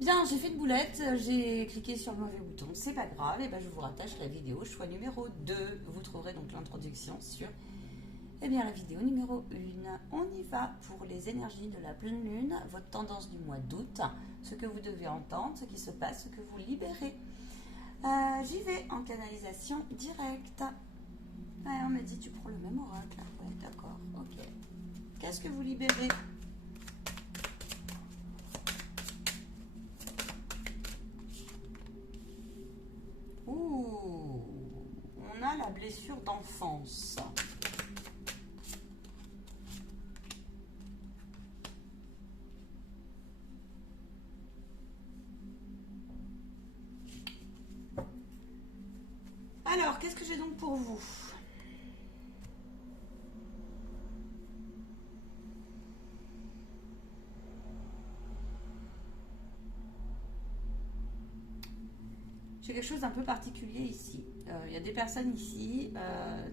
Bien, j'ai fait une boulette, j'ai cliqué sur le mauvais bouton, c'est pas grave, et ben je vous rattache la vidéo, choix numéro 2. Vous trouverez donc l'introduction sur la vidéo numéro 1. On y va pour les énergies de la pleine lune, votre tendance du mois d'août, ce que vous devez entendre, ce qui se passe, ce que vous libérez. J'y vais en canalisation directe. Ouais, on m'a dit tu prends le même oracle. Ouais, d'accord, ok. Qu'est-ce que vous libérez? Ouh, on a la blessure d'enfance. Alors, qu'est-ce que j'ai donc pour vous? J'ai quelque chose d'un peu particulier ici. Il y a des personnes ici,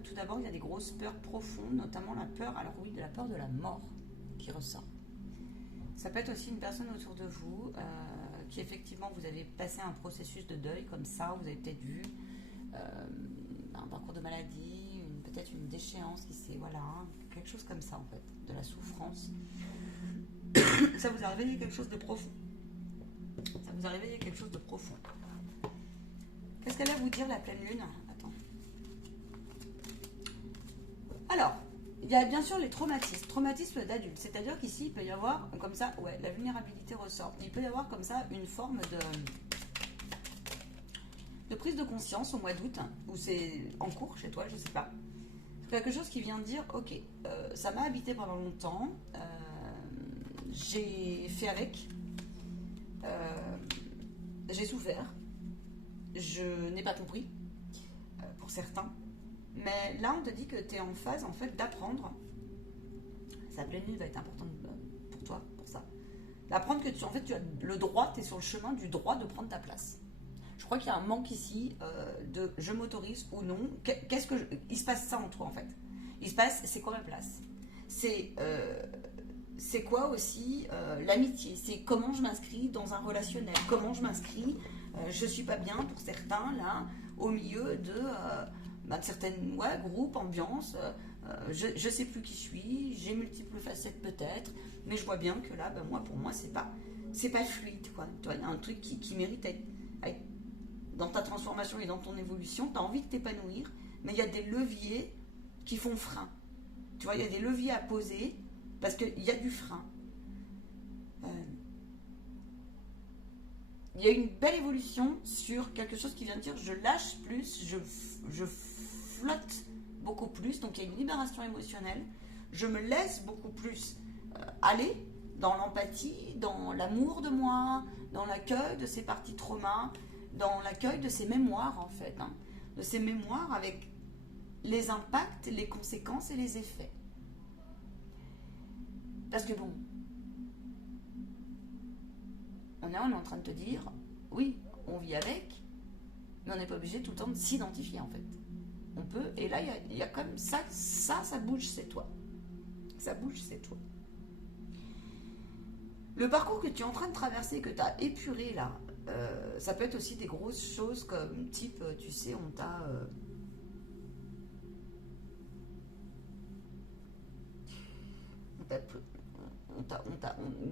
tout d'abord, il y a des grosses peurs profondes, notamment la peur, alors oui, de la peur de la mort qui ressort. Ça peut être aussi une personne autour de vous qui, effectivement, vous avez passé un processus de deuil comme ça, vous avez peut-être vu un parcours de maladie, peut-être une déchéance qui s'est, voilà, quelque chose comme ça en fait, de la souffrance. Ça vous a réveillé quelque chose de profond. Ça vous a réveillé quelque chose de profond. Qu'est-ce qu'elle va vous dire la pleine lune? Attends. Alors, il y a bien sûr les traumatismes. Traumatisme d'adulte. C'est-à-dire qu'ici, il peut y avoir, comme ça, ouais, la vulnérabilité ressort. Il peut y avoir comme ça une forme de prise de conscience au mois d'août, ou c'est en cours chez toi, je sais pas. Quelque chose qui vient de dire, ok, ça m'a habité pendant longtemps, j'ai fait avec, j'ai souffert, je n'ai pas compris, pour certains. Mais là, on te dit que tu es en phase, en fait, d'apprendre. Sa pleine lune va être importante pour toi, pour ça. D'apprendre que tu, en fait, tu as le droit, tu es sur le chemin du droit de prendre ta place. Je crois qu'il y a un manque ici de je m'autorise ou non. Qu'est-ce que il se passe ça en toi, en fait. Il se passe, c'est quoi ma place? C'est quoi aussi l'amitié? C'est comment je m'inscris dans un relationnel? Comment je m'inscris? Je suis pas bien pour certains là, au milieu de certaines groupes, ambiances. Je sais plus qui je suis. J'ai multiples facettes peut-être, mais je vois bien que là, pour moi, c'est pas fluide quoi. Tu vois, il y a un truc qui mérite dans ta transformation et dans ton évolution. Tu as envie de t'épanouir, mais il y a des leviers qui font frein. Tu vois, il y a des leviers à poser parce qu'il y a du frein. Il y a une belle évolution sur quelque chose qui vient de dire je lâche plus, je flotte beaucoup plus, donc il y a une libération émotionnelle, je me laisse beaucoup plus aller dans l'empathie, dans l'amour de moi, dans l'accueil de ces parties traumas, dans l'accueil de ces mémoires en fait, hein, de ces mémoires avec les impacts, les conséquences et les effets. Parce que bon, on est en train de te dire, oui, on vit avec, mais on n'est pas obligé tout le temps de s'identifier en fait. On peut, et là, il y a comme ça bouge, c'est toi. Ça bouge, c'est toi. Le parcours que tu es en train de traverser, que tu as épuré là, ça peut être aussi des grosses choses comme type, tu sais, on t'a...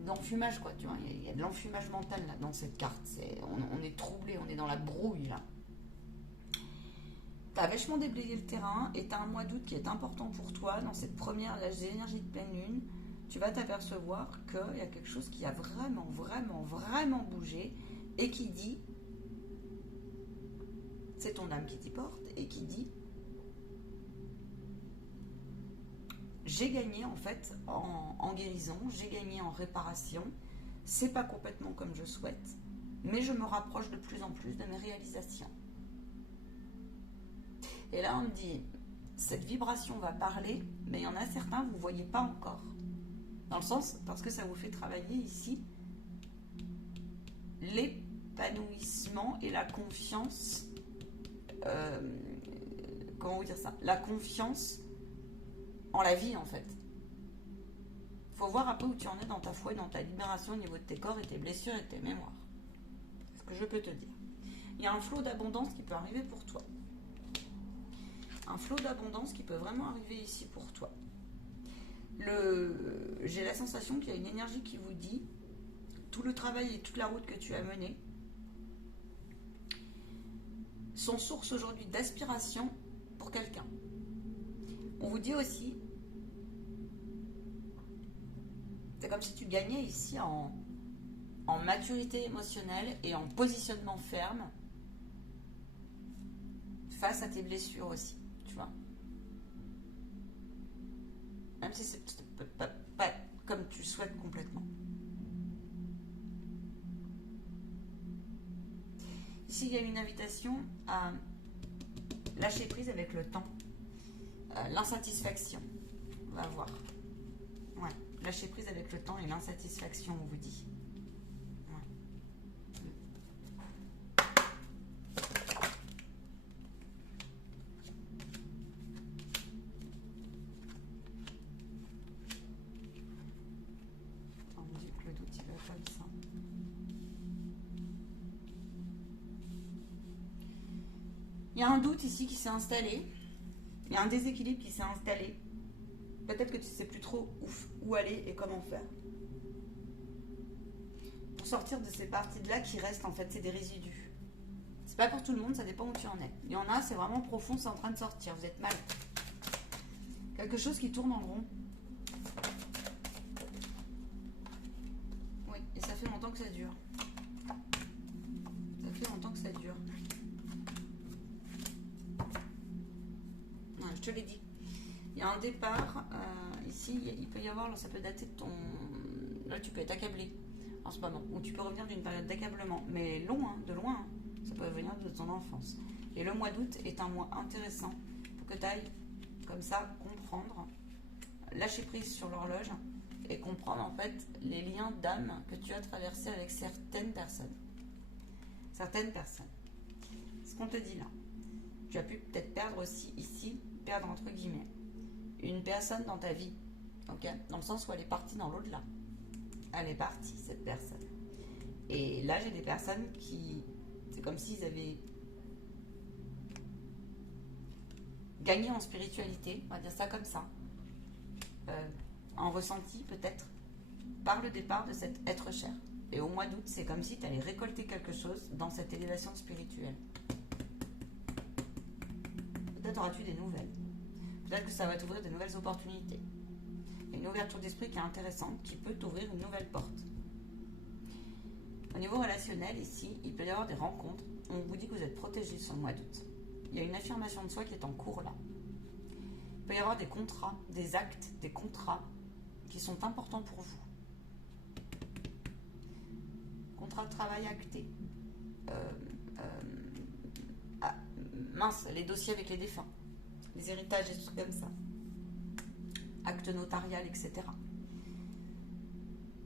l'enfumage quoi, tu vois, il y a de l'enfumage mental là dans cette carte, on est troublé, on est dans la brouille là. T'as vachement déblayé le terrain et t'as un mois d'août qui est important pour toi dans cette première énergie de pleine lune. Tu vas t'apercevoir qu'il y a quelque chose qui a vraiment, vraiment, vraiment bougé et qui dit, c'est ton âme qui t'y porte et qui dit j'ai gagné en fait en guérison, j'ai gagné en réparation. C'est pas complètement comme je souhaite, mais je me rapproche de plus en plus de mes réalisations. Et là on me dit, cette vibration va parler, mais il y en a certains vous ne voyez pas encore. Dans le sens, parce que ça vous fait travailler ici l'épanouissement et la confiance. Comment vous dire ça? La confiance en la vie en fait. Il faut voir un peu où tu en es dans ta foi et dans ta libération au niveau de tes corps et tes blessures et tes mémoires. que je peux te dire. Il y a un flot d'abondance qui peut arriver pour toi. Un flot d'abondance qui peut vraiment arriver ici pour toi. J'ai la sensation qu'il y a une énergie qui vous dit tout le travail et toute la route que tu as menée sont source aujourd'hui d'aspiration pour quelqu'un. On vous dit aussi, c'est comme si tu gagnais ici en maturité émotionnelle et en positionnement ferme face à tes blessures aussi, tu vois. Même si c'est pas comme tu souhaites complètement. Ici, il y a une invitation à lâcher prise avec le temps. L'insatisfaction. On va voir. Ouais. Lâcher prise avec le temps et l'insatisfaction, on vous dit. Ouais. On me dit que le doute, il va comme ça. Il y a un doute ici qui s'est installé. Il y a un déséquilibre qui s'est installé. Peut-être que tu ne sais plus trop où aller et comment faire. Pour sortir de ces parties-là qui restent, en fait, c'est des résidus. C'est pas pour tout le monde, ça dépend où tu en es. Il y en a, c'est vraiment profond, c'est en train de sortir. Vous êtes mal. Quelque chose qui tourne en rond. Oui, et ça fait longtemps que ça dure. Ça fait longtemps que ça dure. Ouais, je te l'ai dit. Il y a un départ. Ici, il peut y avoir, ça peut dater de ton... Là, tu peux être accablé en ce moment. Ou tu peux revenir d'une période d'accablement. Mais long, hein, de loin. Hein. Ça peut venir de ton enfance. Et le mois d'août est un mois intéressant pour que tu ailles, comme ça, comprendre, lâcher prise sur l'horloge et comprendre, en fait, les liens d'âme que tu as traversés avec certaines personnes. Certaines personnes. Ce qu'on te dit là. Tu as pu peut-être perdre aussi ici, perdre entre guillemets, une personne dans ta vie, ok, dans le sens où elle est partie dans l'au-delà. Elle est partie, cette personne. Et là, j'ai des personnes qui, c'est comme s'ils avaient gagné en spiritualité, on va dire ça comme ça, en ressenti peut-être, par le départ de cet être cher. Et au mois d'août, c'est comme si tu allais récolter quelque chose dans cette élévation spirituelle. Peut-être auras-tu des nouvelles. Peut-être que ça va t'ouvrir de nouvelles opportunités. Il y a une ouverture d'esprit qui est intéressante, qui peut t'ouvrir une nouvelle porte. Au niveau relationnel, ici, il peut y avoir des rencontres. On vous dit que vous êtes protégé sur le mois d'août. Il y a une affirmation de soi qui est en cours là. Il peut y avoir des contrats, des actes, des contrats qui sont importants pour vous. Contrat de travail acté. Les dossiers avec les défunts. Les héritages et tout comme ça. Acte notarial, etc.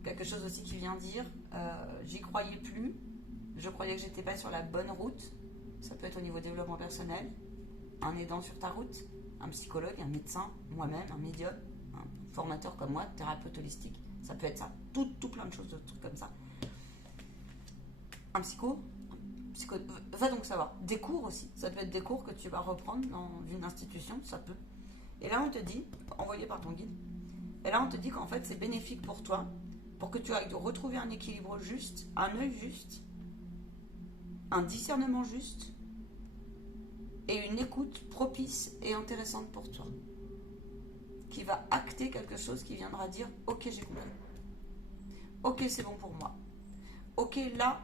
Quelque chose aussi qui vient dire, j'y croyais plus, je croyais que j'étais pas sur la bonne route. Ça peut être au niveau développement personnel, un aidant sur ta route, un psychologue, un médecin, moi-même, un médium, un formateur comme moi, thérapeute holistique. Ça peut être ça, tout plein de choses, de trucs comme ça. Un psycho, va donc savoir. Des cours aussi, ça peut être des cours que tu vas reprendre dans une institution, ça peut. Et là on te dit, envoyé par ton guide, et là on te dit qu'en fait c'est bénéfique pour toi, pour que tu ailles retrouver un équilibre juste, un œil juste, un discernement juste, et une écoute propice et intéressante pour toi, qui va acter quelque chose qui viendra dire, ok j'ai compris, ok c'est bon pour moi, ok là,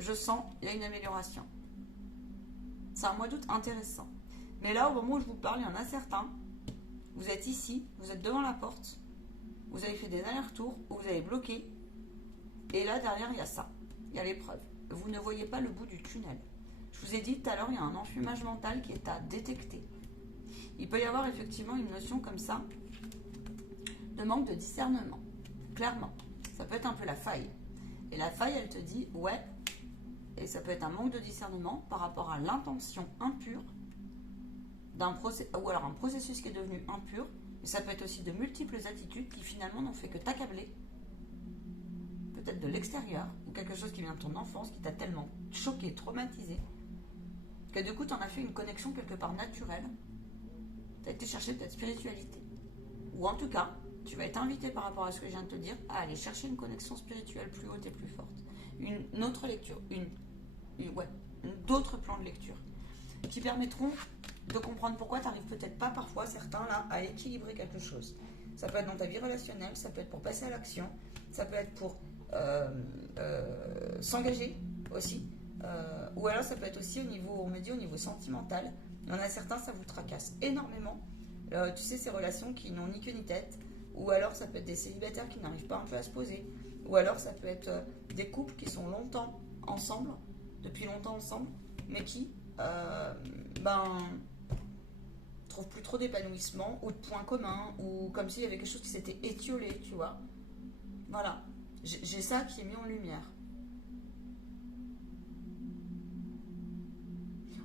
je sens, il y a une amélioration. C'est un mois d'août intéressant. Mais là, au moment où je vous parle, il y en a certains. Vous êtes ici, vous êtes devant la porte. Vous avez fait des allers-retours, ou vous avez bloqué. Et là, derrière, il y a ça. Il y a l'épreuve. Vous ne voyez pas le bout du tunnel. Je vous ai dit tout à l'heure, il y a un enfumage mental qui est à détecter. Il peut y avoir effectivement une notion comme ça de manque de discernement. Clairement. Ça peut être un peu la faille. Et la faille, elle te dit, ouais, et ça peut être un manque de discernement par rapport à l'intention impure d'un processus, ou alors un processus qui est devenu impur, mais ça peut être aussi de multiples attitudes qui finalement n'ont fait que t'accabler, peut-être de l'extérieur, ou quelque chose qui vient de ton enfance, qui t'a tellement choqué, traumatisé, que du coup, tu en as fait une connexion quelque part naturelle. Tu as été chercher peut-être spiritualité. Ou en tout cas, tu vas être invité par rapport à ce que je viens de te dire, à aller chercher une connexion spirituelle plus haute et plus forte. Une autre lecture, d'autres plans de lecture, qui permettront de comprendre pourquoi tu n'arrives peut-être pas parfois, certains là, à équilibrer quelque chose. Ça peut être dans ta vie relationnelle, ça peut être pour passer à l'action, ça peut être pour s'engager aussi, ou alors ça peut être aussi au niveau, on me dit au niveau sentimental. Il y en a certains, ça vous tracasse énormément. Tu sais, ces relations qui n'ont ni queue ni tête, ou alors ça peut être des célibataires qui n'arrivent pas un peu à se poser, ou alors ça peut être des couples qui sont longtemps ensemble, depuis longtemps ensemble, mais qui trouvent plus trop d'épanouissement ou de points communs, ou comme s'il y avait quelque chose qui s'était étiolé, tu vois. Voilà, j'ai ça qui est mis en lumière.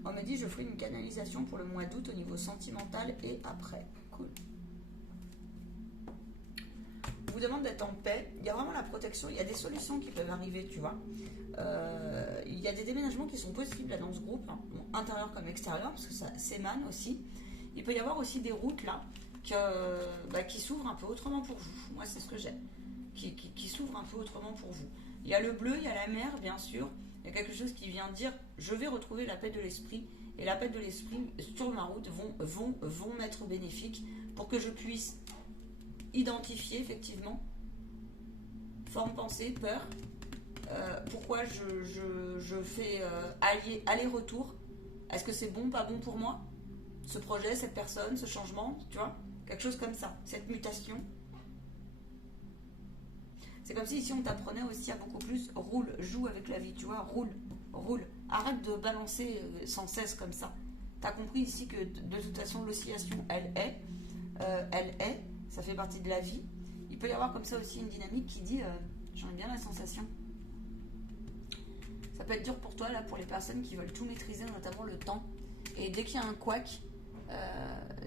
On m'a dit je ferai une canalisation pour le mois d'août au niveau sentimental et après. Cool. On vous demande d'être en paix. Il y a vraiment la protection. Il y a des solutions qui peuvent arriver, tu vois. Il y a des déménagements qui sont possibles là, dans ce groupe, hein, intérieur comme extérieur, parce que ça s'émane aussi. Il peut y avoir aussi des routes là qui s'ouvrent un peu autrement pour vous. Moi, c'est ce que j'ai. Qui s'ouvrent un peu autrement pour vous. Il y a le bleu, il y a la mer, bien sûr. Il y a quelque chose qui vient dire je vais retrouver la paix de l'esprit. Et la paix de l'esprit sur ma route vont m'être bénéfiques pour que je puisse identifier effectivement forme, pensée, peur. Pourquoi je fais aller-retour. Est-ce que c'est bon, pas bon pour moi? Ce projet, cette personne, ce changement, tu vois? Quelque chose comme ça. Cette mutation. C'est comme si ici on t'apprenait aussi à beaucoup plus roule, joue avec la vie, tu vois, roule. Arrête de balancer sans cesse comme ça. T'as compris ici que de toute façon l'oscillation, elle est, ça fait partie de la vie. Il peut y avoir comme ça aussi une dynamique qui dit, j'en ai bien la sensation. Ça peut être dur pour toi là, pour les personnes qui veulent tout maîtriser, notamment le temps. Et dès qu'il y a un couac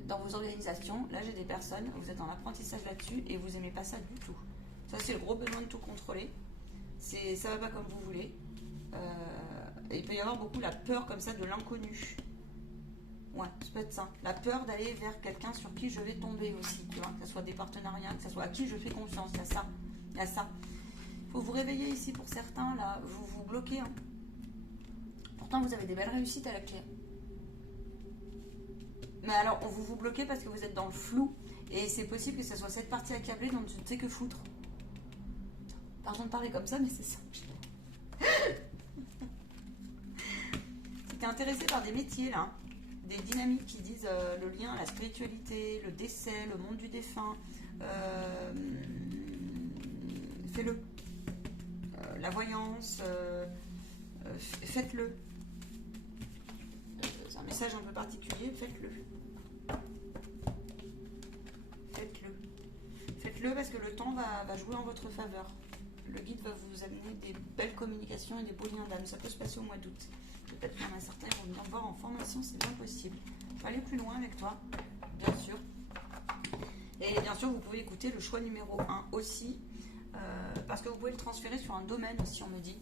dans vos organisations, là j'ai des personnes, vous êtes en apprentissage là-dessus et vous n'aimez pas ça du tout. Ça, c'est le gros besoin de tout contrôler. Ça va pas comme vous voulez. Il peut y avoir beaucoup la peur comme ça de l'inconnu. Ouais, ça peut être ça. La peur d'aller vers quelqu'un sur qui je vais tomber aussi. Tu vois, que ce soit des partenariats, que ce soit à qui je fais confiance. Il y a ça. Il faut vous réveiller ici pour certains. Là, vous vous bloquez. Hein. Pourtant, vous avez des belles réussites à la clé. Mais alors, vous vous bloquez parce que vous êtes dans le flou. Et c'est possible que ce soit cette partie accablée dont tu ne sais que foutre. Pardon de parler comme ça, mais c'est ça. Si tu es intéressé par des métiers, là, des dynamiques qui disent le lien à la spiritualité, le décès, le monde du défunt, fais-le. La voyance, faites-le. C'est un message un peu particulier, faites-le. Faites-le parce que le temps va jouer en votre faveur. Le guide va vous amener des belles communications et des beaux liens d'âme. Ça peut se passer au mois d'août. Peut-être qu'il y en a certains qui vont venir voir en formation, c'est bien possible. Je vais aller plus loin avec toi, bien sûr. Et bien sûr, vous pouvez écouter le choix numéro 1 aussi, parce que vous pouvez le transférer sur un domaine aussi, on me dit.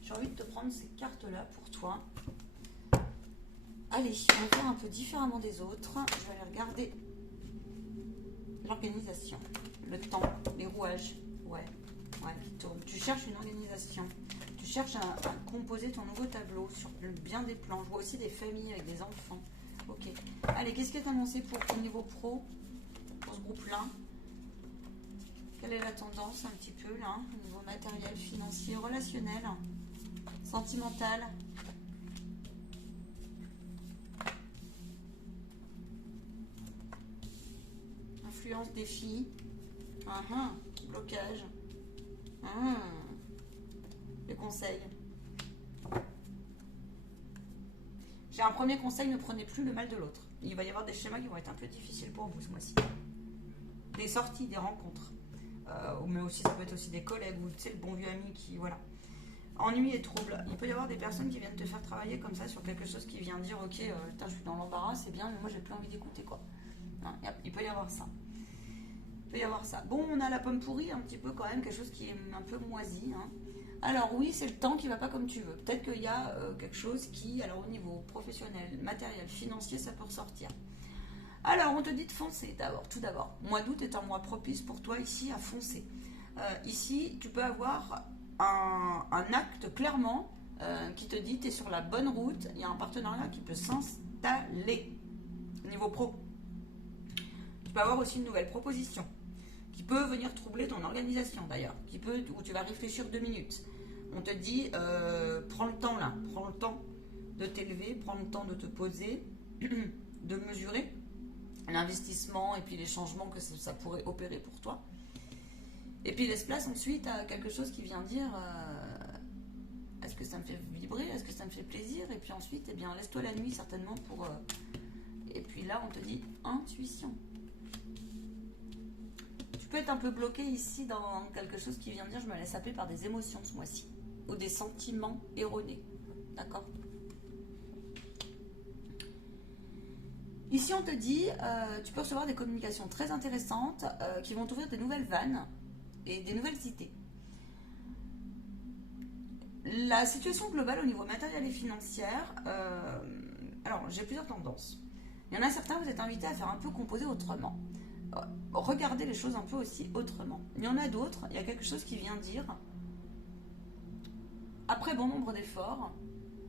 J'ai envie de te prendre ces cartes-là pour toi. Allez, on va faire un peu différemment des autres. Je vais aller regarder l'organisation, le temps, les rouages. Ouais, qui tourne. Tu cherches une organisation. Tu cherches à composer ton nouveau tableau sur bien des plans. Je vois aussi des familles avec des enfants. Ok. Allez, qu'est-ce qui est annoncé pour ton niveau pro, pour ce groupe-là? Quelle est la tendance un petit peu là, au niveau matériel, financier, relationnel, sentimental? Influence, défi, blocage, les conseils. J'ai un premier conseil, ne prenez plus le mal de l'autre. Il va y avoir des schémas qui vont être un peu difficiles pour vous ce mois-ci. Des sorties, des rencontres. Mais aussi, ça peut être aussi des collègues ou tu sais, le bon vieux ami qui, voilà. Ennui et trouble. Il peut y avoir des personnes qui viennent te faire travailler comme ça sur quelque chose qui vient dire ok, je suis dans l'embarras, c'est bien, mais moi j'ai plus envie d'écouter quoi. Il peut y avoir ça. peut y avoir ça. Bon, on a la pomme pourrie, un petit peu quand même, quelque chose qui est un peu moisi. Hein. Alors oui, c'est le temps qui va pas comme tu veux. Peut-être qu'il y a quelque chose qui, alors au niveau professionnel, matériel, financier, ça peut ressortir. Alors, on te dit de foncer d'abord, tout d'abord. Mois d'août est un mois propice pour toi ici à foncer. Ici, tu peux avoir un acte clairement qui te dit tu es sur la bonne route. Il y a un partenariat qui peut s'installer au niveau pro. Tu peux avoir aussi une nouvelle proposition qui peut venir troubler ton organisation d'ailleurs, où tu vas réfléchir 2 minutes. On te dit prends le temps là, prends le temps de t'élever, prends le temps de te poser, de mesurer l'investissement et puis les changements que ça pourrait opérer pour toi. Et puis laisse place ensuite à quelque chose qui vient dire est-ce que ça me fait vibrer, est-ce que ça me fait plaisir, et puis ensuite eh bien laisse-toi la nuit certainement pour et puis là on te dit intuition. Tu peux être un peu bloqué ici dans quelque chose qui vient dire je me laisse happer par des émotions ce mois-ci ou des sentiments erronés, d'accord. Ici, on te dit, tu peux recevoir des communications très intéressantes qui vont t'ouvrir des nouvelles vannes et des nouvelles idées. La situation globale au niveau matériel et financier, alors j'ai plusieurs tendances. Il y en a certains, vous êtes invités à faire un peu composer autrement. Regardez les choses un peu aussi autrement. Il y en a d'autres, il y a quelque chose qui vient dire, après bon nombre d'efforts,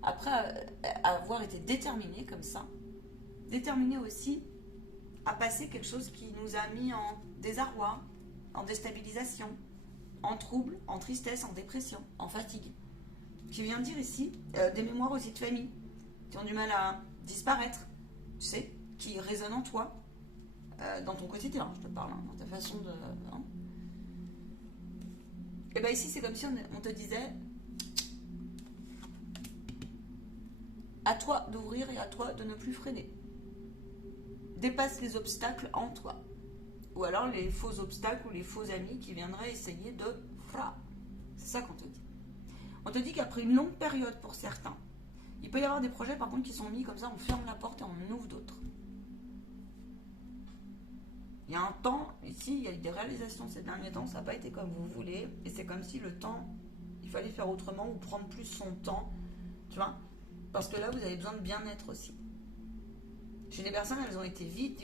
après avoir été déterminé comme ça, déterminé aussi à passer quelque chose qui nous a mis en désarroi, en déstabilisation, en trouble, en tristesse, en dépression, en fatigue. Qui vient dire ici des mémoires aussi de famille qui ont du mal à disparaître, tu sais, qui résonnent en toi, dans ton quotidien, je te parle, hein, dans ta façon de... Hein. Et bien ici, c'est comme si on te disait à toi d'ouvrir et à toi de ne plus freiner. Dépasse les obstacles en toi. Ou alors les faux obstacles ou les faux amis qui viendraient essayer de... C'est ça qu'on te dit. On te dit qu'après une longue période pour certains, il peut y avoir des projets par contre qui sont mis comme ça, on ferme la porte et on ouvre d'autres. Il y a un temps, ici, il y a eu des réalisations ces derniers temps, ça n'a pas été comme vous voulez, et c'est comme si le temps, il fallait faire autrement ou prendre plus son temps, tu vois, parce que là, vous avez besoin de bien-être aussi. Chez les personnes, elles ont été vite,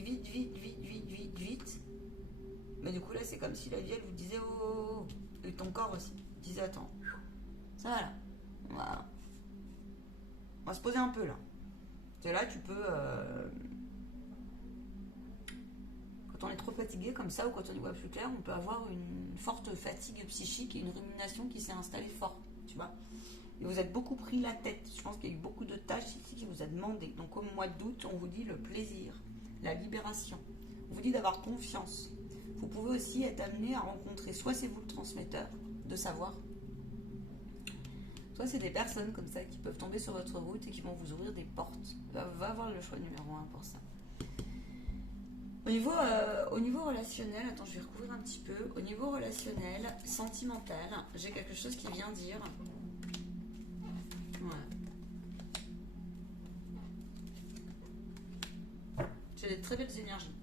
mais du coup, là, c'est comme si la vie, elle vous disait, oh, et ton corps aussi, disait, attends, ça va là, on va se poser un peu là. Et là, tu peux... Quand on est trop fatigué comme ça ou quand on y voit plus clair, on peut avoir une forte fatigue psychique et une rumination qui s'est installée fort, tu vois. Et vous êtes beaucoup pris la tête. Je pense qu'il y a eu beaucoup de tâches ici qui vous a demandé. Donc au mois d'août, on vous dit le plaisir, la libération. On vous dit d'avoir confiance. Vous pouvez aussi être amené à rencontrer, soit c'est vous le transmetteur de savoir, soit c'est des personnes comme ça qui peuvent tomber sur votre route et qui vont vous ouvrir des portes. Va avoir le choix numéro 1 pour ça. Au niveau relationnel, attends, je vais recouvrir un petit peu. Au niveau relationnel, sentimental, j'ai quelque chose qui vient dire. Ouais. J'ai des très belles énergies.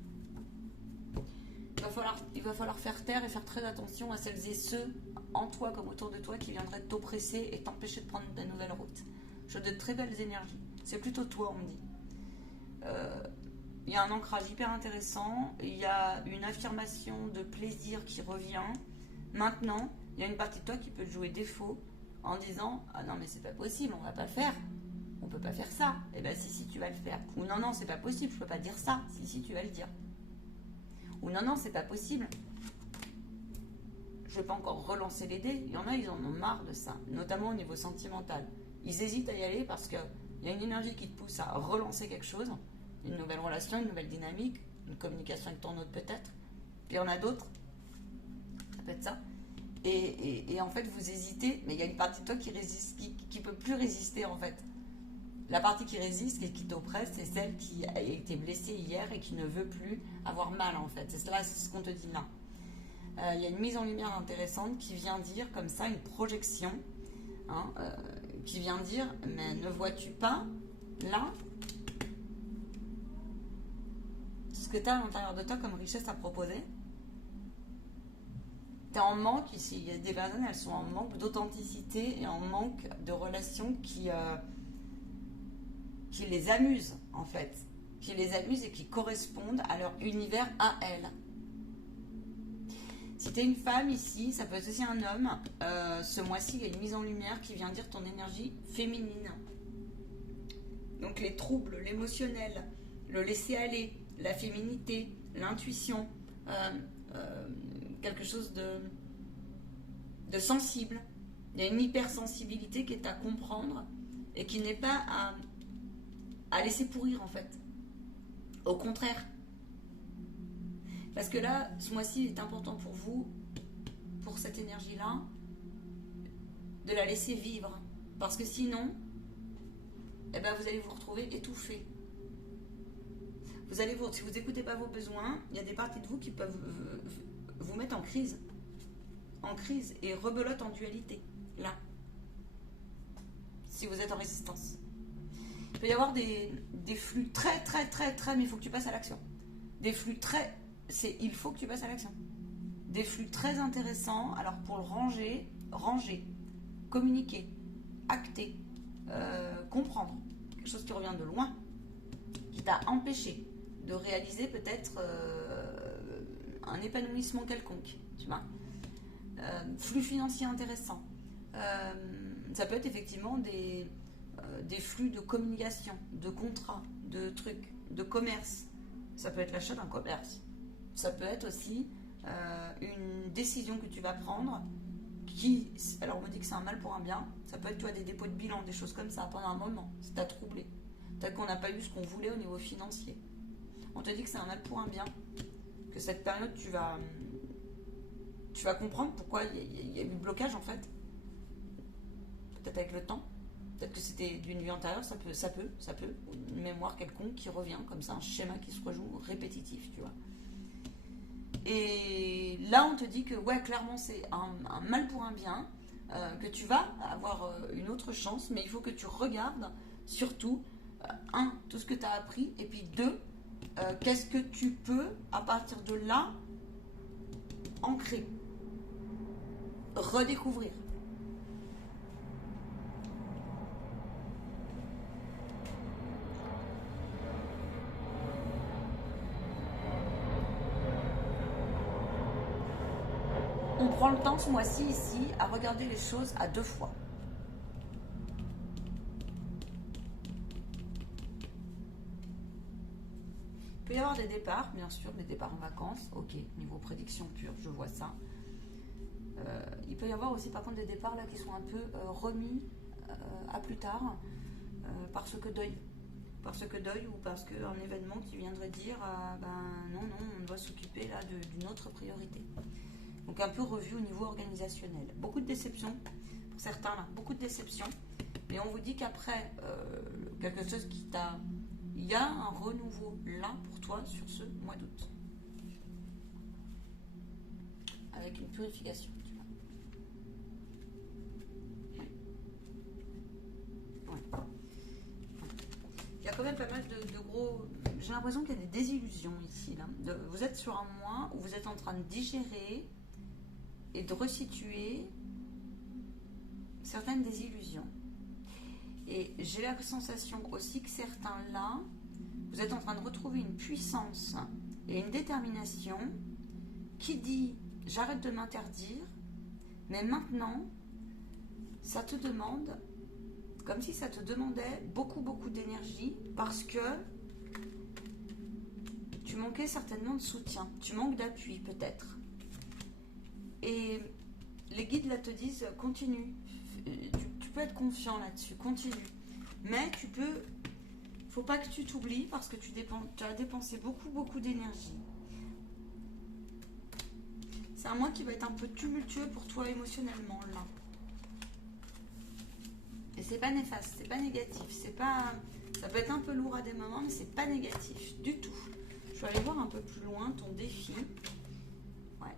Il va falloir faire taire et faire très attention à celles et ceux en toi comme autour de toi qui viendraient t'oppresser et t'empêcher de prendre de nouvelles routes. J'ai de très belles énergies. C'est plutôt toi, on me dit. Il y a un ancrage hyper intéressant, il y a une affirmation de plaisir qui revient. Maintenant, il y a une partie de toi qui peut te jouer défaut en disant « Ah non mais c'est pas possible, on va pas le faire, on peut pas faire ça. » Eh bien si tu vas le faire. Ou « Non, c'est pas possible, je peux pas dire ça. » Si tu vas le dire. Ou « Non, c'est pas possible. Je vais pas encore relancer les dés. » Il y en a, ils en ont marre de ça, notamment au niveau sentimental. Ils hésitent à y aller parce qu'il y a une énergie qui te pousse à relancer quelque chose. Une nouvelle relation, une nouvelle dynamique, une communication avec ton autre peut-être. Puis il y en a d'autres, ça peut être ça. Et en fait, vous hésitez, mais il y a une partie de toi qui résiste, qui peut plus résister en fait. La partie qui résiste et qui t'oppresse, c'est celle qui a été blessée hier et qui ne veut plus avoir mal en fait. C'est ce qu'on te dit là. Il y a une mise en lumière intéressante qui vient dire comme ça, une projection, hein, qui vient dire, mais ne vois-tu pas là ce que tu as à l'intérieur de toi comme richesse à proposer, Tu es en manque ici. Il y a des personnes, elles sont en manque d'authenticité et en manque de relations qui les amusent, en fait. Qui les amusent et qui correspondent à leur univers à elles. Si tu es une femme ici, ça peut être aussi un homme. Ce mois-ci, il y a une mise en lumière qui vient dire ton énergie féminine. Donc les troubles, l'émotionnel, le laisser aller, la féminité, l'intuition, quelque chose de sensible. Il y a une hypersensibilité qui est à comprendre et qui n'est pas à laisser pourrir en fait. Au contraire. Parce que là, ce mois-ci, il est important pour vous, pour cette énergie-là, de la laisser vivre. Parce que sinon, eh ben, vous allez vous retrouver étouffé. Si vous n'écoutez pas vos besoins, il y a des parties de vous qui peuvent vous mettre en crise. En crise et rebelote en dualité. Là. Si vous êtes en résistance. Il peut y avoir des flux très, mais il faut que tu passes à l'action. Des flux il faut que tu passes à l'action. Des flux très intéressants. Alors pour le ranger, communiquer, acter, comprendre. Quelque chose qui revient de loin, qui t'a empêché de réaliser peut-être un épanouissement quelconque. Tu vois, flux financiers intéressants. Ça peut être effectivement des flux de communication, de contrats, de trucs, de commerce. Ça peut être l'achat d'un commerce. Ça peut être aussi une décision que tu vas prendre alors on me dit que c'est un mal pour un bien. Ça peut être toi des dépôts de bilan, des choses comme ça pendant un moment. Ça t'a troublé. Peut-être qu'on n'a pas eu ce qu'on voulait au niveau financier. On te dit que c'est un mal pour un bien. Que cette période, tu vas comprendre pourquoi il y a eu blocage en fait. Peut-être avec le temps. Peut-être que c'était d'une vie antérieure, ça peut. Une mémoire quelconque qui revient, comme ça, un schéma qui se rejoue, répétitif, tu vois. Et là, on te dit que, ouais, clairement, c'est un mal pour un bien, que tu vas avoir une autre chance, mais il faut que tu regardes, surtout, tout ce que tu as appris, et puis 2, qu'est-ce que tu peux, à partir de là, ancrer, redécouvrir. On prend le temps ce mois-ci ici à regarder les choses à 2 fois. Il peut y avoir des départs, bien sûr, des départs en vacances. Ok, niveau prédiction pure, je vois ça. Il peut y avoir aussi par contre des départs là qui sont un peu remis à plus tard parce que deuil. Parce que deuil ou parce qu'un événement qui viendrait dire non, on doit s'occuper là d'une autre priorité. Donc un peu revu au niveau organisationnel. Beaucoup de déceptions, pour certains là, beaucoup de déceptions. Mais on vous dit qu'après, quelque chose il y a un renouveau là pour toi sur ce mois d'août. Avec une purification, tu vois. Ouais. Il y a quand même pas mal de gros... J'ai l'impression qu'il y a des désillusions ici. Là. Vous êtes sur un mois où vous êtes en train de digérer et de resituer certaines désillusions. Et j'ai la sensation aussi que certains là, vous êtes en train de retrouver une puissance et une détermination qui dit j'arrête de m'interdire, mais maintenant ça te demande, comme si ça te demandait beaucoup d'énergie parce que tu manquais certainement de soutien, tu manques d'appui peut-être. Et les guides là te disent continue, tu peux être confiant là-dessus, continue. Mais faut pas que tu t'oublies parce que tu as dépensé beaucoup d'énergie. C'est un mois qui va être un peu tumultueux pour toi émotionnellement là. Et c'est pas néfaste, c'est pas négatif, ça peut être un peu lourd à des moments, mais c'est pas négatif du tout. Je vais aller voir un peu plus loin ton défi. Ouais.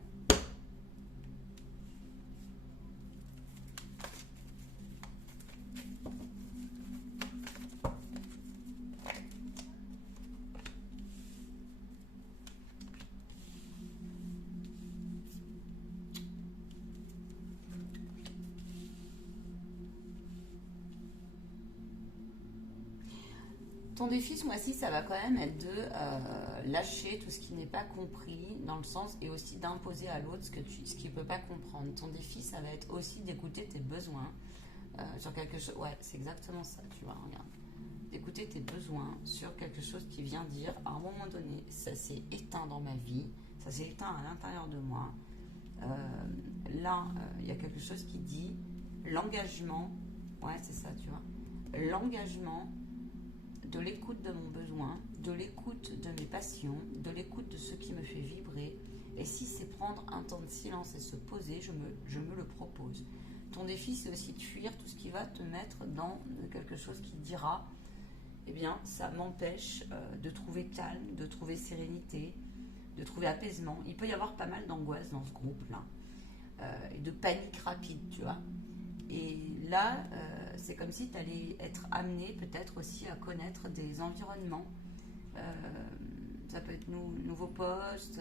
Ton défi ce mois-ci, ça va quand même être de lâcher tout ce qui n'est pas compris dans le sens et aussi d'imposer à l'autre ce qu'il ne peut pas comprendre. Ton défi, ça va être aussi d'écouter tes besoins sur quelque chose. Ouais, c'est exactement ça, tu vois, regarde. D'écouter tes besoins sur quelque chose qui vient dire à un moment donné, ça s'est éteint dans ma vie, ça s'est éteint à l'intérieur de moi. Là, il y a quelque chose qui dit l'engagement, ouais, c'est ça, tu vois, l'engagement de l'écoute de mon besoin, de l'écoute de mes passions, de l'écoute de ce qui me fait vibrer. Et si c'est prendre un temps de silence et se poser, je me le propose. Ton défi, c'est aussi de fuir tout ce qui va te mettre dans quelque chose qui dira, eh bien, ça m'empêche de trouver calme, de trouver sérénité, de trouver apaisement. Il peut y avoir pas mal d'angoisse dans ce groupe-là, et de panique rapide, tu vois. Et là, c'est comme si tu allais être amené peut-être aussi à connaître des environnements. Ça peut être nouveaux postes,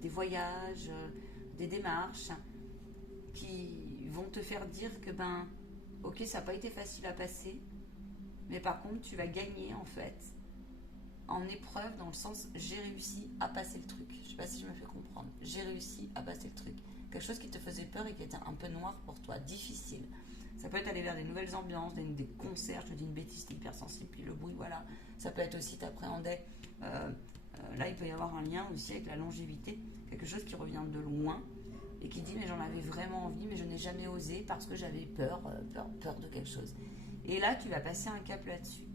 des voyages, des démarches qui vont te faire dire que, ben, ok, ça n'a pas été facile à passer, mais par contre, tu vas gagner en fait en épreuve dans le sens j'ai réussi à passer le truc. Je ne sais pas si je me fais comprendre. J'ai réussi à passer le truc. Quelque chose qui te faisait peur et qui était un peu noir pour toi, difficile. Ça peut être aller vers des nouvelles ambiances, des concerts, je te dis une bêtise, t'es hypersensible, puis le bruit, voilà. Ça peut être aussi t'appréhendais. Là, il peut y avoir un lien aussi avec la longévité, quelque chose qui revient de loin et qui dit mais j'en avais vraiment envie, mais je n'ai jamais osé parce que j'avais peur de quelque chose. Et là, tu vas passer un cap là-dessus.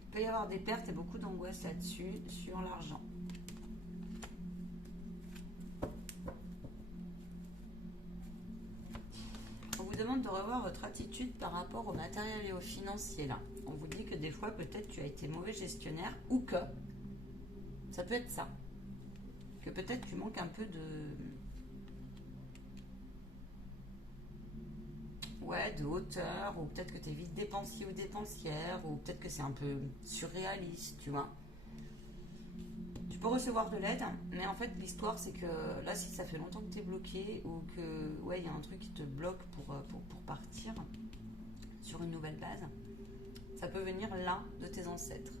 Il peut y avoir des pertes et beaucoup d'angoisse là-dessus, sur l'argent. On vous demande de revoir votre attitude par rapport au matériel et au financier là. On vous dit que des fois, peut-être tu as été mauvais gestionnaire ou que, ça peut être ça, que peut-être tu manques un peu de hauteur, ou peut-être que tu es vite dépensier ou dépensière, ou peut-être que c'est un peu surréaliste, tu vois. Tu peux recevoir de l'aide, mais en fait l'histoire c'est que là si ça fait longtemps que tu es bloqué ou que ouais il y a un truc qui te bloque pour partir sur une nouvelle base, ça peut venir là de tes ancêtres,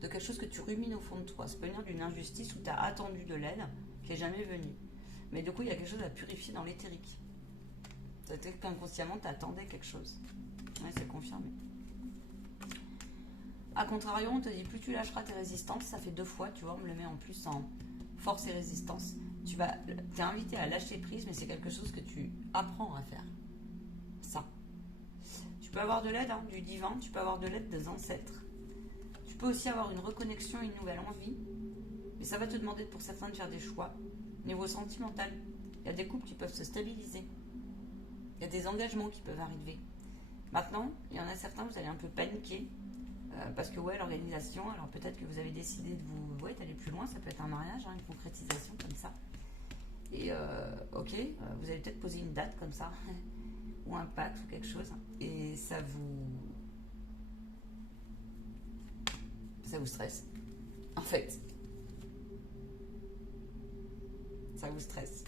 de quelque chose que tu rumines au fond de toi. Ça peut venir d'une injustice où tu as attendu de l'aide qui n'est jamais venue. Mais du coup il y a quelque chose à purifier dans l'éthérique. Peut-être qu'inconsciemment tu attendais quelque chose. Ouais, c'est confirmé. A contrario, on te dit plus tu lâcheras tes résistances, ça fait 2 fois, tu vois, on me le met en plus en force et résistance. Tu es invité à lâcher prise, mais c'est quelque chose que tu apprends à faire. Ça. Tu peux avoir de l'aide du divin, tu peux avoir de l'aide des ancêtres. Tu peux aussi avoir une reconnexion, une nouvelle envie, mais ça va te demander pour certains de faire des choix. Niveau sentimental, il y a des couples qui peuvent se stabiliser. Il y a des engagements qui peuvent arriver. Maintenant, il y en a certains, vous allez un peu paniquer. Parce que ouais, l'organisation, alors peut-être que vous avez décidé de d'aller plus loin, ça peut être un mariage, une concrétisation comme ça. Et ok, vous allez peut-être poser une date comme ça, ou un pacte ou quelque chose, et ça vous stresse. En fait, ça vous stresse.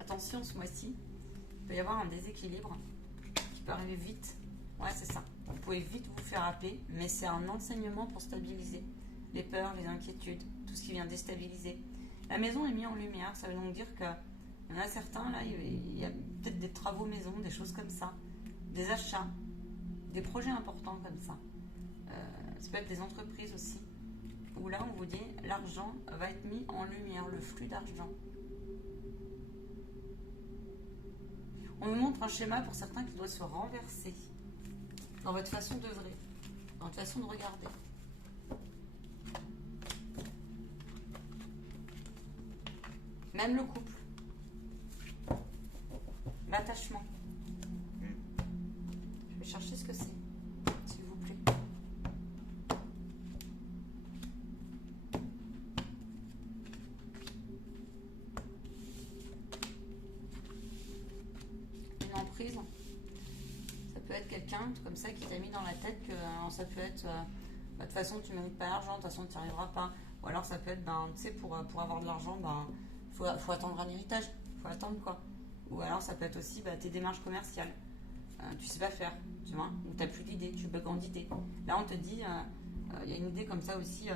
Attention, ce mois-ci, il peut y avoir un déséquilibre qui peut arriver vite. Ouais, c'est ça. Vous pouvez vite vous faire happer, mais c'est un enseignement pour stabiliser les peurs, les inquiétudes, tout ce qui vient déstabiliser. La maison est mise en lumière, ça veut donc dire qu'il y en a certains, là, il y a peut-être des travaux maison, des choses comme ça, des achats, des projets importants comme ça. Ça peut être des entreprises aussi, où là, on vous dit, l'argent va être mis en lumière, le flux d'argent. On nous montre un schéma pour certains qui doit se renverser dans votre façon d'œuvrer, dans votre façon de regarder. Même le couple. L'attachement. Je vais chercher ce que c'est, s'il vous plaît. Une emprise. Ça peut être quelqu'un comme ça qui t'a mis dans la tête que ça peut être bah, de toute façon, tu ne mérites pas l'argent, de toute façon, tu n'y arriveras pas. Ou alors, ça peut être, ben, tu sais, pour avoir de l'argent, ben, faut attendre un héritage. Faut attendre quoi. Ou alors, ça peut être aussi bah, tes démarches commerciales. Tu sais pas faire, tu vois, ou tu n'as plus d'idées, tu bugs en d'idées. Là, on te dit, il y a une idée comme ça aussi.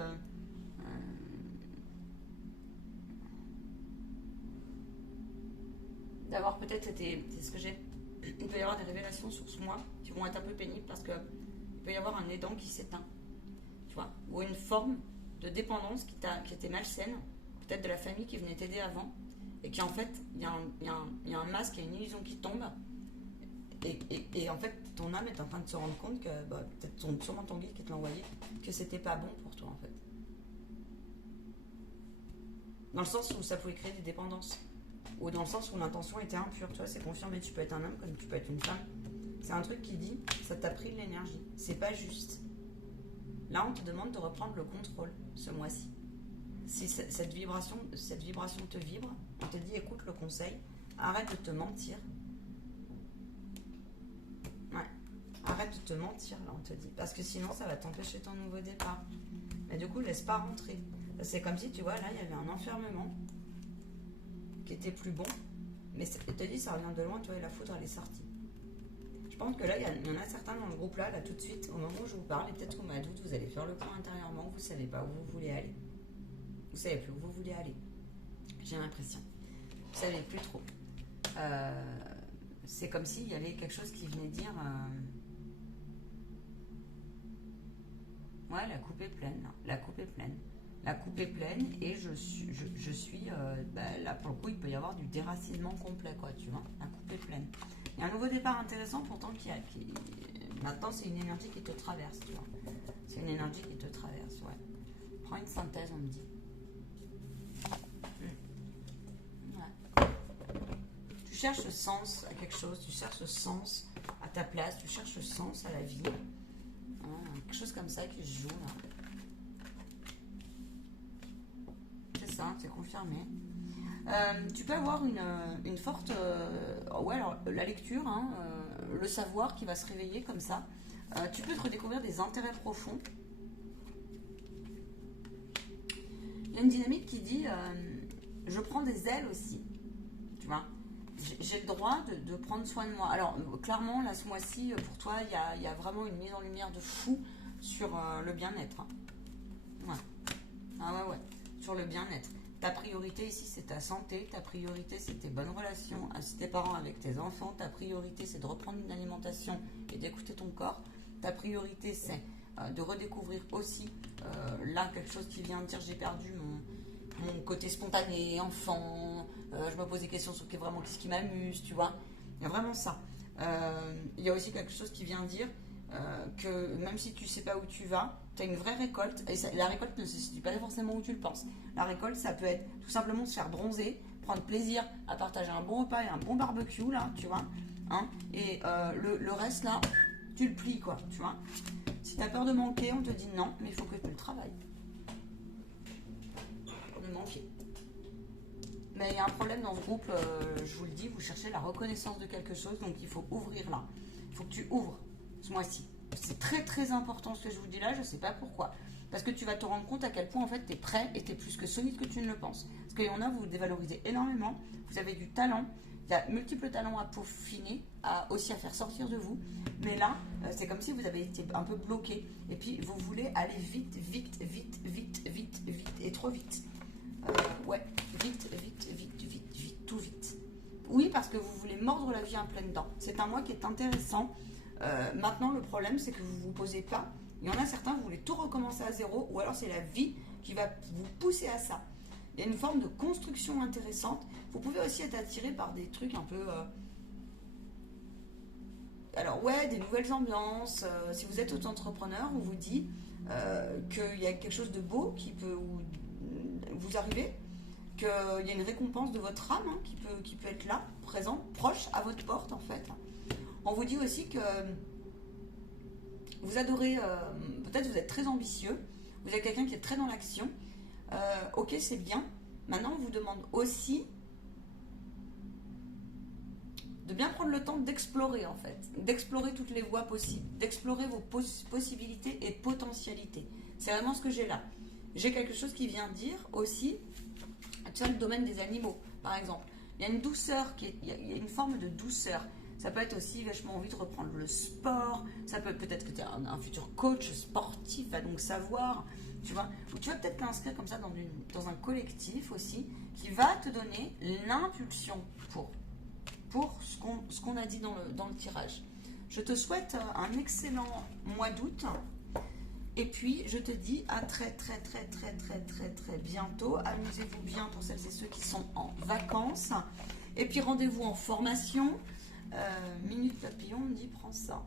D'avoir peut-être, c'est ce que j'ai. Il peut y avoir des révélations sur ce mois qui vont être un peu pénibles parce que il peut y avoir un aidant qui s'éteint, tu vois, ou une forme de dépendance qui était malsaine, peut-être de la famille qui venait t'aider avant, et qui en fait, il y a un masque, il y a une illusion qui tombe, et en fait, ton âme est en train de se rendre compte que, bah, peut-être sûrement ton guide qui te l'a envoyé, que c'était pas bon pour toi en fait. Dans le sens où ça pouvait créer des dépendances. Ou dans le sens où l'intention était impure, tu vois, c'est confirmé, tu peux être un homme comme tu peux être une femme. C'est un truc qui dit, ça t'a pris de l'énergie, c'est pas juste. Là, on te demande de reprendre le contrôle ce mois-ci. Si cette vibration te vibre, on te dit, écoute le conseil, arrête de te mentir. Ouais, arrête de te mentir, là, on te dit. Parce que sinon, ça va t'empêcher ton nouveau départ. Mais du coup, laisse pas rentrer. C'est comme si, tu vois, là, il y avait un enfermement qui était plus bon, mais je te dis, ça revient de loin, tu vois, et la foudre, elle est sortie. Je pense que là, il y en a certains dans le groupe là, tout de suite, au moment où je vous parle, et peut-être qu'au mois d'août, vous allez faire le point intérieurement, vous savez pas où vous voulez aller. Vous savez plus où vous voulez aller. J'ai l'impression. Vous savez plus trop. C'est comme s'il y avait quelque chose qui venait dire ouais, la coupe est pleine, la coupe est pleine. La coupe est pleine et je suis là pour le coup il peut y avoir du déracinement complet quoi, tu vois, la coupe est pleine. Il y a un nouveau départ intéressant pourtant maintenant c'est une énergie qui te traverse, tu vois. C'est une énergie qui te traverse, ouais. Prends une synthèse, on me dit. Ouais. Tu cherches le sens à quelque chose, tu cherches le sens à ta place, tu cherches le sens à la vie. Quelque chose comme ça qui se joue là. C'est confirmé. Tu peux avoir une forte... ouais, alors la lecture, hein, le savoir qui va se réveiller comme ça. Tu peux te redécouvrir des intérêts profonds. Il y a une dynamique qui dit je prends des ailes aussi. Tu vois, j'ai le droit de prendre soin de moi. Alors, clairement, là, ce mois-ci, pour toi, il y a vraiment une mise en lumière de fou sur le bien-être. Ouais. Ah ouais. Sur le bien-être. Ta priorité ici, c'est ta santé. Ta priorité, c'est tes bonnes relations avec tes parents, avec tes enfants. Ta priorité, c'est de reprendre une alimentation et d'écouter ton corps. Ta priorité, c'est de redécouvrir aussi là quelque chose qui vient de dire j'ai perdu mon côté spontané, enfant. Je me pose des questions sur vraiment ce qui m'amuse, tu vois. Il y a vraiment ça. Il y a aussi quelque chose qui vient dire que même si tu sais pas où tu vas, tu as une vraie récolte. Et la récolte ne se situe pas forcément où tu le penses. La récolte, ça peut être tout simplement se faire bronzer, prendre plaisir à partager un bon repas et un bon barbecue, là, tu vois. Hein, et le reste, là, tu le plies, quoi, tu vois. Si tu as peur de manquer, on te dit non, mais il faut que tu le travailles. Pour ne manquer. Mais il y a un problème dans ce groupe, je vous le dis, vous cherchez la reconnaissance de quelque chose, donc il faut ouvrir là. Il faut que tu ouvres ce mois-ci. C'est très très important ce que je vous dis là, je ne sais pas pourquoi. Parce que tu vas te rendre compte à quel point en fait tu es prêt et tu es plus que solide que tu ne le penses. Parce qu'il y en a, vous vous dévalorisez énormément, vous avez du talent, il y a multiples talents à peaufiner, aussi à faire sortir de vous. Mais là, c'est comme si vous avez été un peu bloqué et puis vous voulez aller vite, et trop vite. Ouais, vite, tout vite. Oui, parce que vous voulez mordre la vie en pleine dents. C'est un mois qui est intéressant. Maintenant, le problème, c'est que vous ne vous posez pas. Il y en a certains, vous voulez tout recommencer à zéro, ou alors c'est la vie qui va vous pousser à ça. Il y a une forme de construction intéressante. Vous pouvez aussi être attiré par des trucs un peu... Alors ouais, des nouvelles ambiances. Si vous êtes auto-entrepreneur, on vous dit qu'il y a quelque chose de beau qui peut vous arriver, qu'il y a une récompense de votre âme hein, qui peut être là, présente, proche, à votre porte en fait. On vous dit aussi que vous adorez, peut-être vous êtes très ambitieux, vous êtes quelqu'un qui est très dans l'action. Ok, c'est bien. Maintenant, on vous demande aussi de bien prendre le temps d'explorer en fait, d'explorer toutes les voies possibles, d'explorer vos possibilités et potentialités. C'est vraiment ce que j'ai là. J'ai quelque chose qui vient dire aussi, tu vois, le domaine des animaux, par exemple. Il y a une douceur, il y a une forme de douceur. Ça peut être aussi vachement envie de reprendre le sport. Ça peut peut-être que tu es un futur coach sportif, va donc savoir, tu vois. Ou tu vas peut-être t'inscrire comme ça dans un collectif aussi, qui va te donner l'impulsion pour ce qu'on a dit dans le tirage. Je te souhaite un excellent mois d'août. Et puis, je te dis à très bientôt. Amusez-vous bien pour celles et ceux qui sont en vacances. Et puis, rendez-vous en formation. Minute Papillon me dit, prends ça.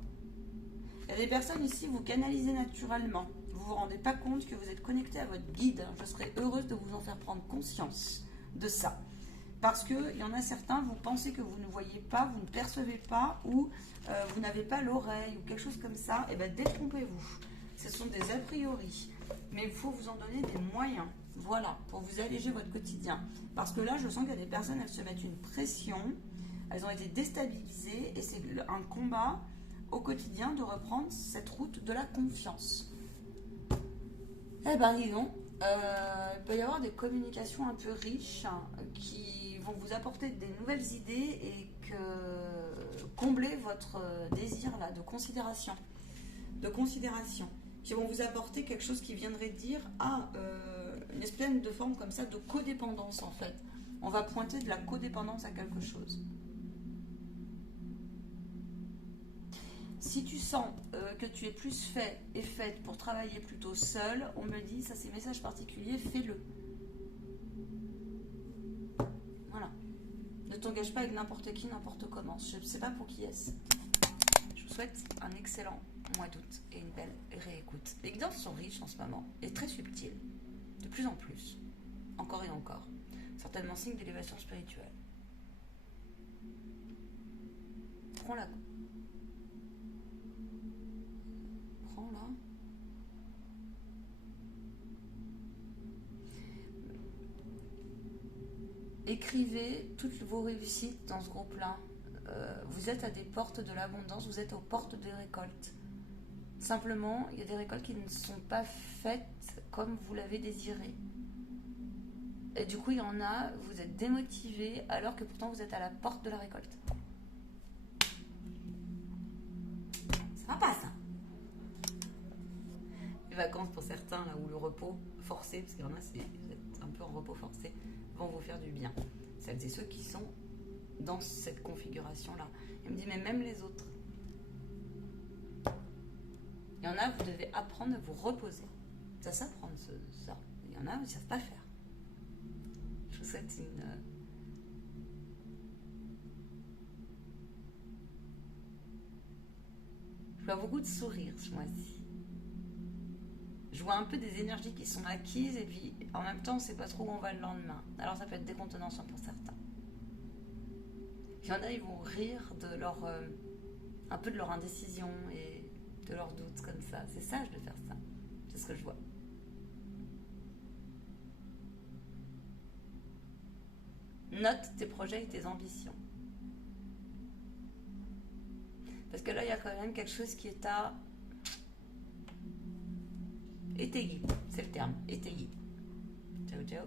Il y a des personnes ici, vous canalisez naturellement. Vous ne vous rendez pas compte que vous êtes connecté à votre guide. Je serais heureuse de vous en faire prendre conscience de ça. Parce qu'il y en a certains, vous pensez que vous ne voyez pas, vous ne percevez pas, ou vous n'avez pas l'oreille, ou quelque chose comme ça. Et bien, détrompez-vous. Ce sont des a priori, mais il faut vous en donner des moyens, voilà, pour vous alléger votre quotidien. Parce que là, je sens qu'il y a des personnes, elles se mettent une pression, elles ont été déstabilisées, et c'est un combat au quotidien de reprendre cette route de la confiance. Eh ben, dis donc, il peut y avoir des communications un peu riches qui vont vous apporter des nouvelles idées et combler votre désir là de considération. Qui vont vous apporter quelque chose qui viendrait dire une espèce de forme comme ça de codépendance en fait. On va pointer de la codépendance à quelque chose. Si tu sens que tu es plus fait et faite pour travailler plutôt seul, on me dit, ça c'est message particulier, fais-le. Voilà. Ne t'engage pas avec n'importe qui, n'importe comment. Je ne sais pas pour qui est-ce. Je vous souhaite un excellent mois d'août et une belle réécoute. Les guidances sont riches en ce moment et très subtiles, de plus en plus, encore et encore. Certainement signe d'élévation spirituelle. Prends-la. Prends-la. Écrivez toutes vos réussites dans ce groupe-là. Vous êtes à des portes de l'abondance, vous êtes aux portes des récoltes. Simplement, il y a des récoltes qui ne sont pas faites comme vous l'avez désiré. Et du coup, il y en a, vous êtes démotivé alors que pourtant vous êtes à la porte de la récolte. Ça va pas ça. Les vacances pour certains, là où le repos forcé, parce qu'il y en a, vous êtes un peu en repos forcé, vont vous faire du bien. Celles et ceux qui sont dans cette configuration-là. Il me dit, mais même les autres. Il y en a, vous devez apprendre à vous reposer. Ça s'apprend, ça. Il y en a, ils ne savent pas faire. Je vous souhaite Je vois beaucoup de sourires ce mois-ci. Je vois un peu des énergies qui sont acquises et puis en même temps, on ne sait pas trop où on va le lendemain. Alors ça peut être décontenançant pour certains. Il y en a, ils vont rire de un peu de leur indécision et de leurs doutes comme ça. C'est sage de faire ça. C'est ce que je vois. Note tes projets et tes ambitions. Parce que là, il y a quand même quelque chose qui est à étayer. C'est le terme, étayer. Ciao, ciao.